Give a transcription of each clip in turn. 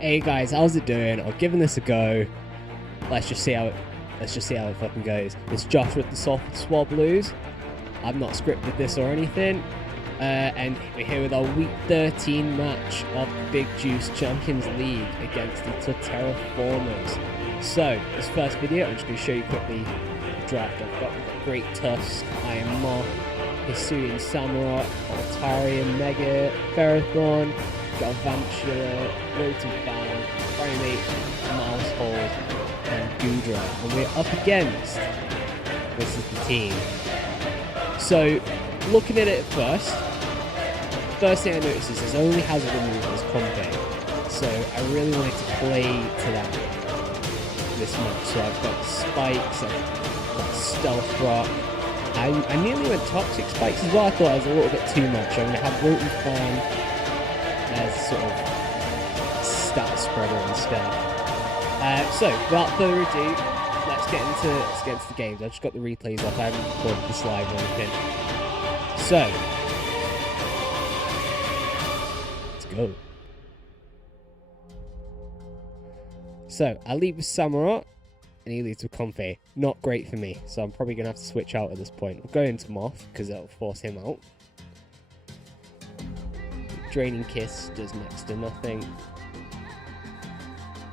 Hey guys, how's it doing? I'm giving this a go. Let's just see how it fucking goes. It's Josh with the Salford Swablus. I've not scripted this or anything. And we're here with our week 13 match of the Big Juice Champions League against the Torterraformers. So, this first video, I'm just going to show you quickly the draft I've got. We've got Great Tusk, Iron Moth, Hisuian Samurott, Altarian Mega, Ferrothorn, got Vantula, Rotom, Primate, Mousehold, and Goodra. And we're up against, this is the team. So, looking at it first thing I noticed is there's only hazard removal as combat. So I really wanted to play to that this month. So I've got Spikes, I've got Stealth Rock. I nearly went Toxic Spikes as well. I thought it was a little bit too much. I'm going to have Rotom as sort of stat spreader instead. So without further ado, let's get into the games. I've just got the replays up. I haven't recorded this live or anything. So let's go. So I lead with Samurott and he leads with Comfey. Not great for me, so I'm probably gonna have to switch out at this point. I'll go into Moth because that'll force him out. Draining Kiss does next to nothing.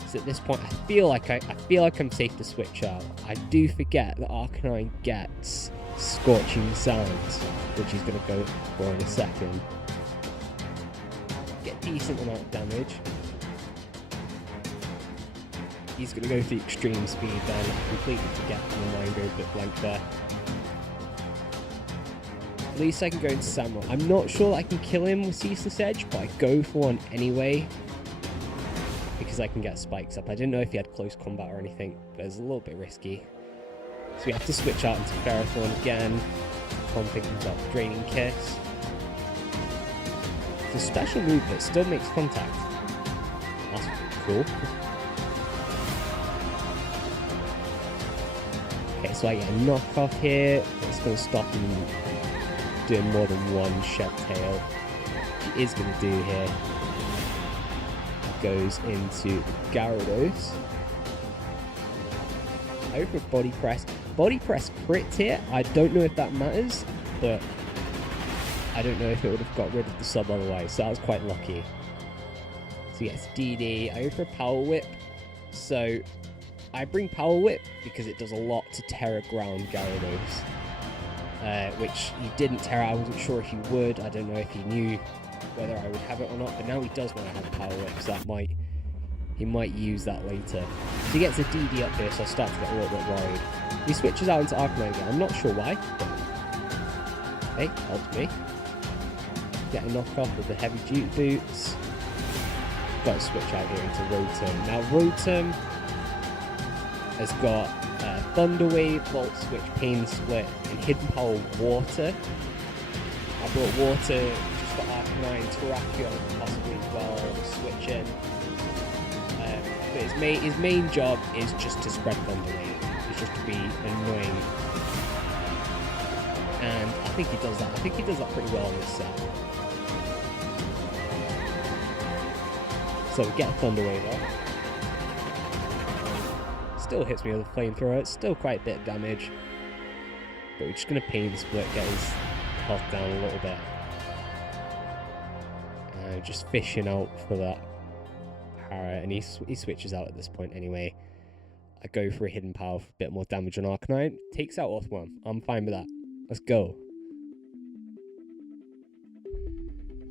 So at this point, I feel like I'm safe to switch out. I do forget that Arcanine gets Scorching Sands, which he's going to go for in a second. Get a decent amount of damage. He's going to go for the extreme speed then. I completely forget my mind goes a bit blank there. At least I can go into Samurai. I'm not sure that I can kill him with Ceaseless Edge, but I go for one anyway. Because I can get Spikes up. I didn't know if he had close combat or anything, but it's a little bit risky. So we have to switch out into Ferrothorn again. Comping comes up, Draining Kiss. It's a special move that still makes contact. That's cool. Okay, so I get a knockoff here. It's going to stop him doing more than one Shed Tail. He is going to do here. He goes into Gyarados. I go for Body Press. Body Press crit here. I don't know if that matters, but I don't know if it would have got rid of the sub otherwise, so that was quite lucky. So yes, DD. I go for Power Whip. So I bring Power Whip because it does a lot to Terra Ground Gyarados, which he didn't Terra. I wasn't sure if he would. I don't know if he knew whether I would have it or not, but now he does when I have Power Whip, so he might use that later. So he gets a DD up here, so I start to get a little bit worried. He switches out into Arcanine again. I'm not sure why, but hey, helps me. Get a knockoff with the heavy Duke boots. Got to switch out here into Rotom. Now Rotom has got Thunder Wave, Volt Switch, Pain Split, and Hidden Power Water. I brought Water just for Arcanine, Terraformers possibly as well, switching. But his main job is just to spread Thunder Wave. It's just to be annoying. And I think he does that. I think he does that pretty well in this set. So we get a Thunder Wave off. Still hits me with a Flamethrower. It's still quite a bit of damage. But we're just going to Pain Split, get his health down a little bit. Just fishing out for that. And he switches out at this point anyway. I go for a Hidden Power for a bit more damage on Arcanine. Takes out Orthworm. I'm fine with that. Let's go.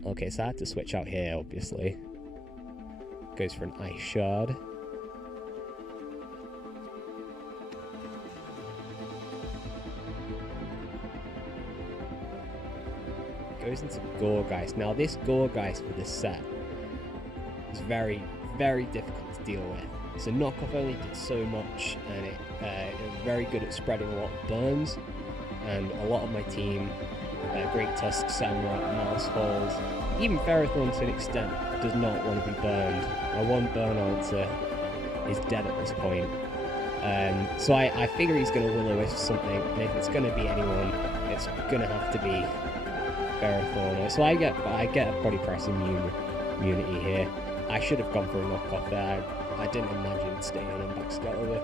Okay, so I had to switch out here, obviously. Goes for an Ice Shard. Goes into Gourgeist. Now this Gourgeist for this set is very, very difficult to deal with. So knockoff only did so much, and it was very good at spreading a lot of burns. And a lot of my team, Great Tusk, Samurott, Mousehold, even Ferrothorn to an extent, does not want to be burned. My one burn answer is dead at this point. So I figure he's going to Will-O-Wisp something, and if it's going to be anyone, it's going to have to be Ferrothorn. So I get a Body Press immunity here. I should have gone for a knockoff there. I didn't imagine staying on back Excalibur.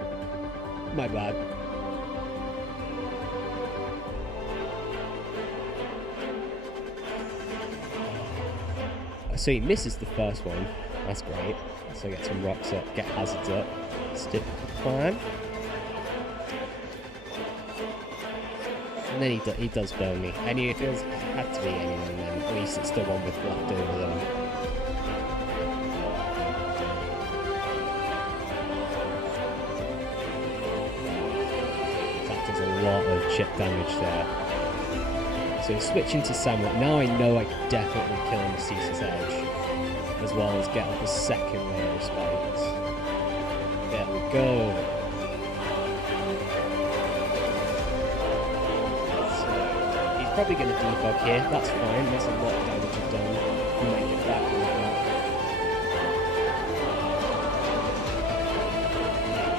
My bad. So he misses the first one. That's great. So get some rocks up, get hazards up. Stick to the plan. And then he does burn me. I knew if it had to be anyone, then at least it's the one with left over them. That does a lot of chip damage there. So switching to Samurai, now I know I can definitely kill him with Ceaseless Edge, as well as get up a second layer of spikes. There we go. So he's probably going to defog here, that's fine, that's a lot of damage I've done. We might get back with that.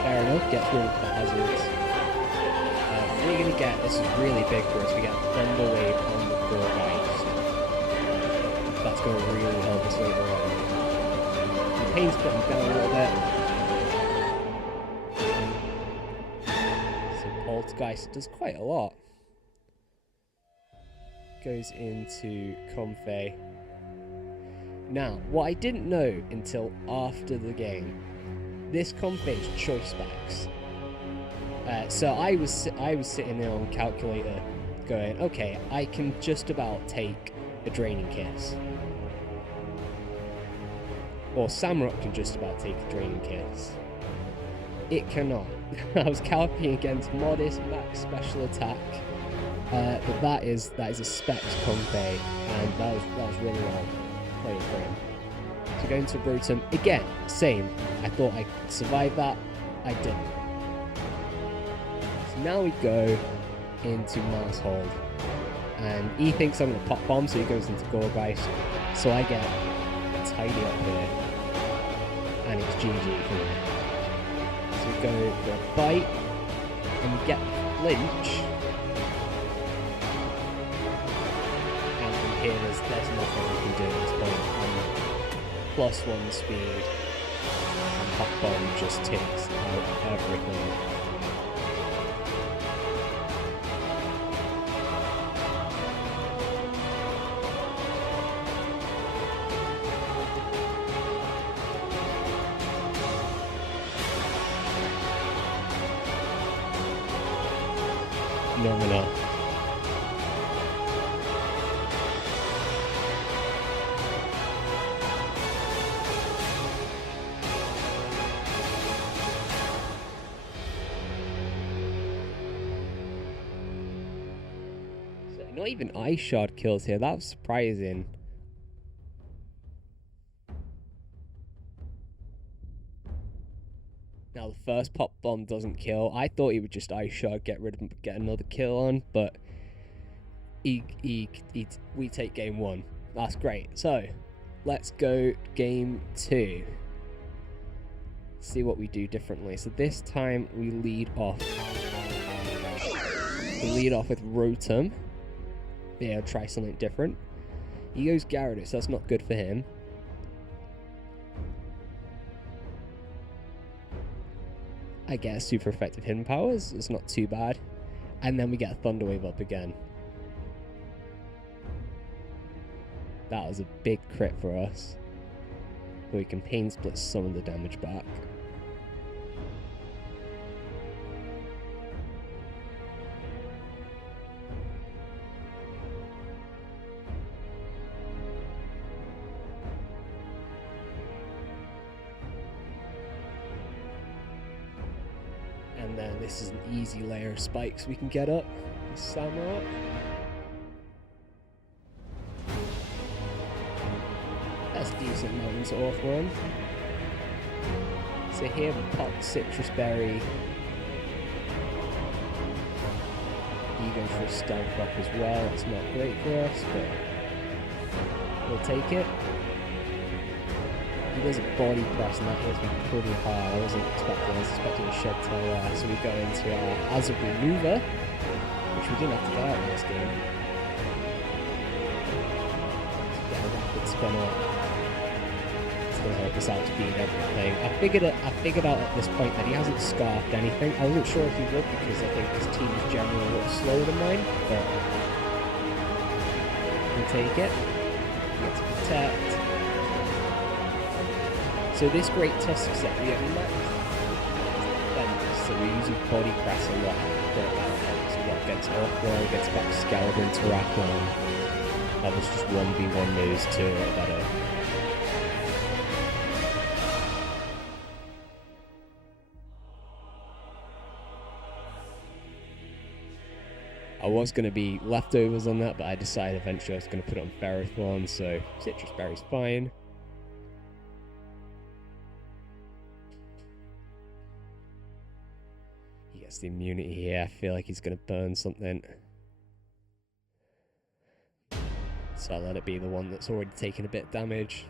Fair enough, gets rid of the hazards. We're going to get, this is really big for us, we get Thunder Wave on the Gorgeist. That's going to really help us later on. The pain's putting down a little bit. So Poltergeist does quite a lot. Goes into Comfey. Now, what I didn't know until after the game, this Comfey's choice specs. So I was sitting there on calculator going, okay, I can just about take a Draining Kiss. Or Samurott can just about take a Draining Kiss. It cannot. I was calculating against modest max special attack. But that is a specs Comfey, and that was really well played for him. So going to Rotom, again, same. I thought I could survive that, I didn't. Now we go into Marshold, and he thinks I'm going to pop bomb, so he goes into Gorgeist. So I get tidy up here, and it's GG for me. So we go for a bite, and we get flinch. And from here, there's nothing we can do at this point. +1 speed, and pop bomb just takes out everything. Not enough. So not even Ice Shard kills here, that was surprising. Now the first pop bomb doesn't kill. I thought he would just Ice Shard, get rid of him, get another kill on, but we take game 1. That's great. So let's go game 2. See what we do differently. So this time we lead off. We lead off with Rotom. Yeah, try something different. He goes Gyarados. That's not good for him. I get super effective hidden powers, it's not too bad. And then we get a Thunder Wave up again. That was a big crit for us. But we can Pain Split some of the damage back. And then this is an easy layer of spikes we can get up with Samurott. That's decent mountains off run. So here we pop Citrus Berry. He goes for a Stealth Rock as well. That's not great for us, but we'll take it. He does a body press and that hits me pretty hard. I was expecting a Shed Tail there. So we go into our Azure Maneuver, which we didn't have to get out in this game. To get a rapid spin up. It's going to help us this out to beat everything. I figured out at this point that he hasn't scarfed anything. I wasn't sure if he would because I think his team is generally a little slower than mine, but we'll take it. Get to protect. So this great tusk set we have left. So we're using body press a lot. Thought that helps a lot against Orkwell, against Excalibur and Torterraformers. That was just 1v1 those two are better. I was going to be leftovers on that, but I decided eventually I was going to put it on Ferrothorn, so Citrus Berry's fine. He gets the immunity here. I feel like he's going to burn something. So I'll let it be the one that's already taken a bit of damage.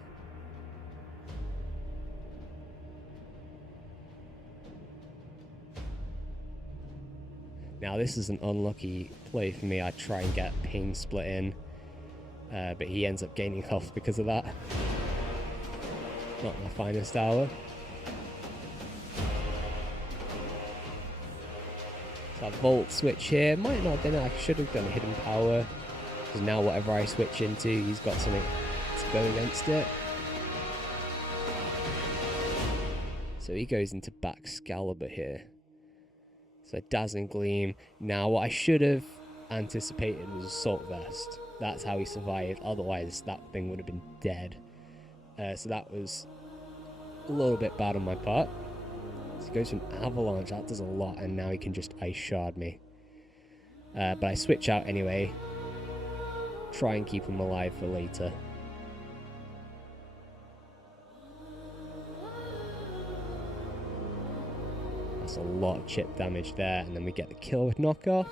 Now this is an unlucky play for me. I try and get Pain split in, but he ends up gaining health because of that. Not my finest hour. So I Volt switch here. Might not have been. I should have done a Hidden Power. Because now whatever I switch into, he's got something to go against it. So he goes into Excalibur here. So Dazzling Gleam. Now what I should have anticipated was Assault Vest. That's how he survived. Otherwise that thing would have been dead. So that was a little bit bad on my part. So he goes for an Avalanche. That does a lot. And now he can just Ice Shard me. But I switch out anyway. Try and keep him alive for later. That's a lot of chip damage there, and then we get the kill with knockoff.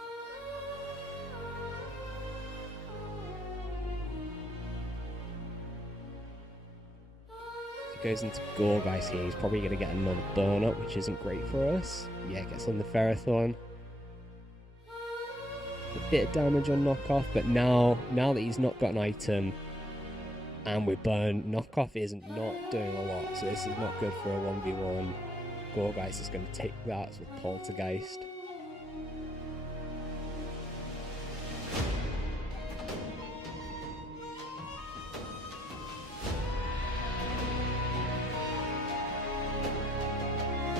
He goes into Gorgeist here. He's probably going to get another burn up, which isn't great for us. Yeah, gets on the Ferrothorn. A bit of damage on knockoff, but now that he's not got an item and we burn, knockoff is not doing a lot, so this is not good for a 1v1. Gorgeist is going to take that with Poltergeist.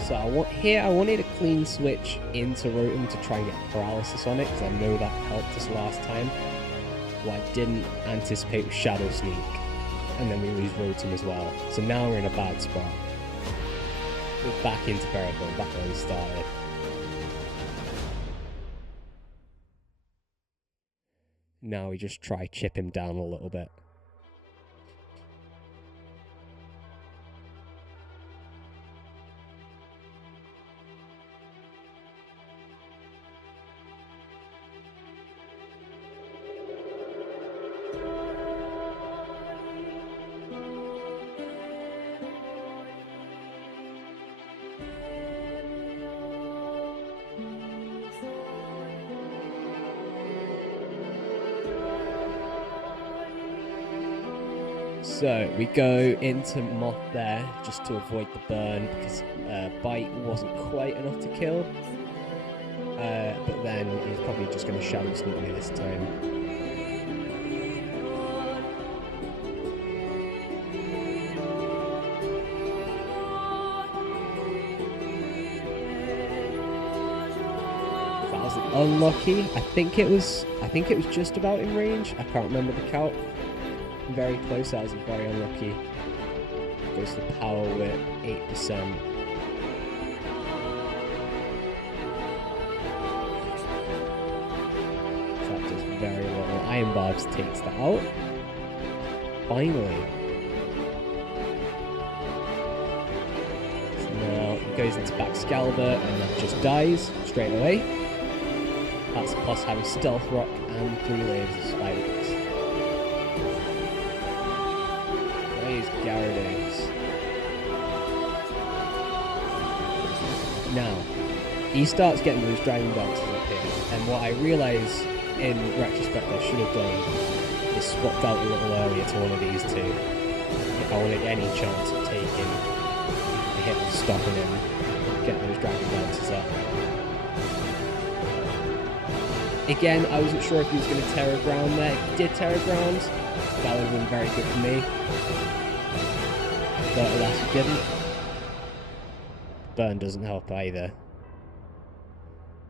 So I wanted a clean switch into Rotom to try and get paralysis on it, because I know that helped us last time. What I didn't anticipate was Shadow Sneak, and then we lose Rotom as well. So now we're in a bad spot. We're back into Ferrothorn, back where we started. Now we just try chip him down a little bit. So we go into Moth there just to avoid the burn because Bite wasn't quite enough to kill. But then he's probably just going to Shadow Sneak me this time. That was unlucky. I think it was just about in range. I can't remember the count. Very close, that was very unlucky. Goes to power with 8%. That does very little. Iron Barbs takes that out. Finally. So now he goes into Excalibur and then just dies straight away. That's plus having Stealth Rock and 3 layers of Spider. Gyarados. Now, he starts getting those Dragon Boxes up here, and what I realise in retrospect I should have done is swapped out a little earlier to one of these two. if I wanted any chance of taking a hit and stopping him, getting those dragon dances up. Again, I wasn't sure if he was going to terror ground there. If he did terror ground, that would have been very good for me. But alas, he didn't. Burn doesn't help either.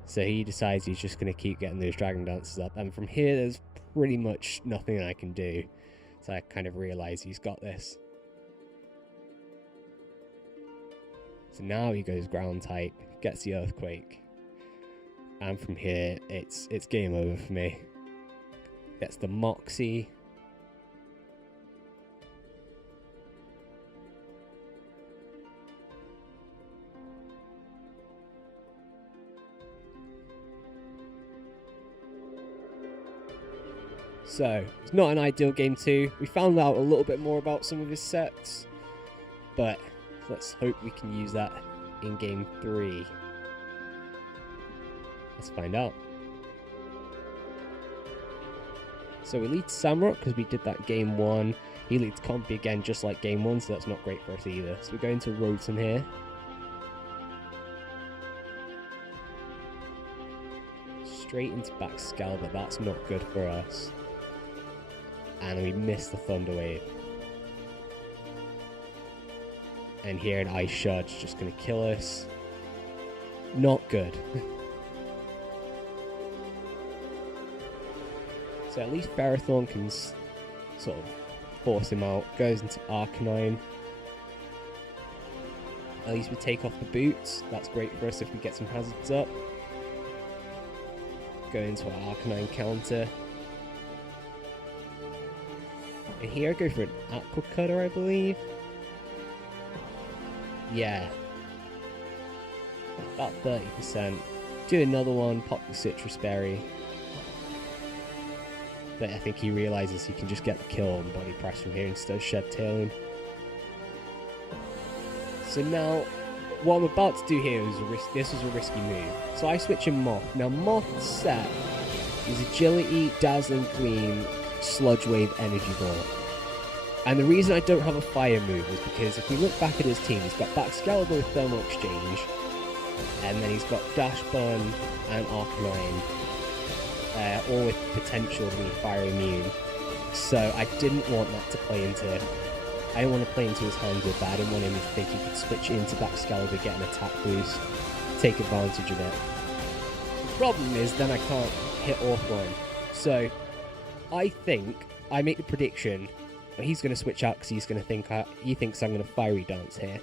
So he decides he's just going to keep getting those dragon dances up. And from here, there's pretty much nothing I can do. So I kind of realise he's got this. So now he goes ground type, gets the earthquake. And from here, it's game over for me. Gets the Moxie. So, it's not an ideal game 2. We found out a little bit more about some of his sets, but let's hope we can use that in game 3. Let's find out. So we lead Samrock because we did that game 1. He leads Compy again just like game 1, so that's not great for us either. So we're going to Roten here. Straight into Excalibur, that's not good for us. And we missed the Thunder Wave. And here an Ice Shard's just going to kill us. Not good. So at least Ferrothorn can sort of force him out. Goes into Arcanine. At least we take off the boots. That's great for us if we get some hazards up. Go into our Arcanine counter. And here I go for an Aqua Cutter, I believe. Yeah. About 30%. Do another one, pop the Citrus Berry. But I think he realises he can just get the kill on Body Press from here instead of Shed Tailing. So now, what I'm about to do here is this was a risky move. So I switch in Moth. Now Moth's set is Agility, Dazzling Gleam, Sludge Wave, Energy Ball. And the reason I don't have a fire move is because if we look back at his team, he's got Excalibur with Thermal Exchange, and then he's got Dash Burn and Arcanine, all with potential to be fire immune. So I didn't want that to play into... I didn't want to play into his hands with that. I didn't want him to think he could switch into Excalibur, get an attack boost, take advantage of it. The problem is then I can't hit offline. So I think I make the prediction, but he's going to switch out because he's going to think he thinks I'm going to Fiery Dance here.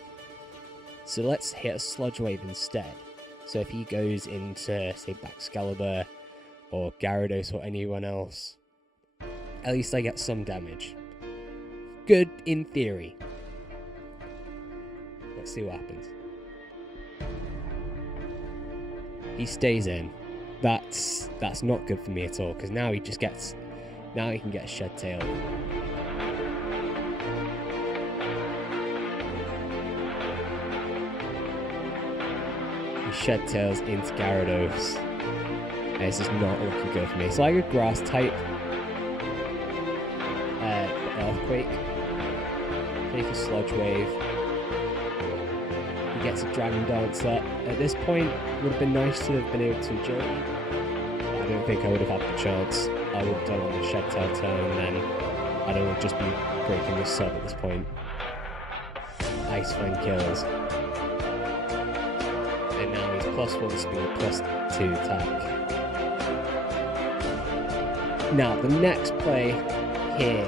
So let's hit a Sludge Wave instead. So if he goes into, say, Excalibur or Gyarados or anyone else, at least I get some damage. Good in theory. Let's see what happens. He stays in. That's not good for me at all, because now he just gets... Now he can get a Shed Tail. He Shed Tails into Gyarados. And this is not looking good for me. So I go Grass type. Earthquake. Take a Sludge Wave. He gets a Dragon Dance up. At this point, it would have been nice to have been able to Agility. But I don't think I would have had the chance. I would have done on the Shed Tail turn, and then I don't would just be breaking this sub at this point. Ice Fang kills. And now he's +1 speed, +2 attack. Now, the next play here,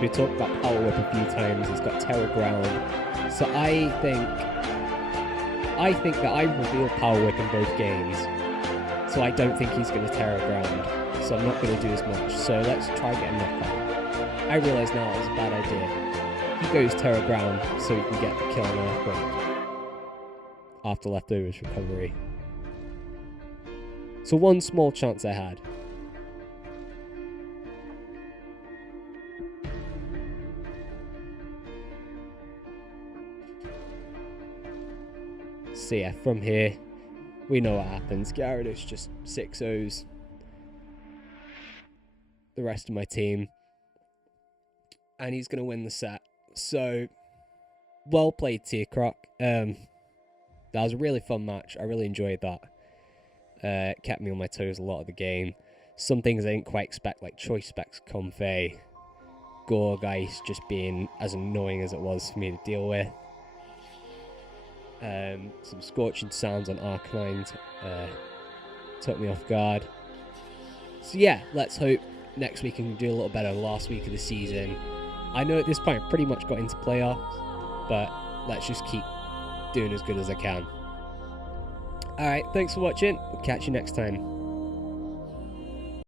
we talked about Power Whip a few times. He's got Terra Ground, so I think that I revealed Power Whip in both games. So I don't think he's going to Terra Ground. So I'm not going to do as much. So let's try and get a knockoff. I realise now it was a bad idea. He goes Terra Ground so he can get the kill on Earthquake after Leftovers recovery. So one small chance I had. So yeah, from here, we know what happens. Gyarados just 6-0s the rest of my team. And he's going to win the set. So, well played, Tearcroc. That was a really fun match. I really enjoyed that. Kept me on my toes a lot of the game. Some things I didn't quite expect, like Choice Specs Comfey, Gorgeist just being as annoying as it was for me to deal with. Some Scorching Sounds on Arcanine took me off guard. So yeah, let's hope next week can do a little better than last week of the season. I know at this point I pretty much got into playoffs, but let's just keep doing as good as I can. Alright, thanks for watching. We'll catch you next time.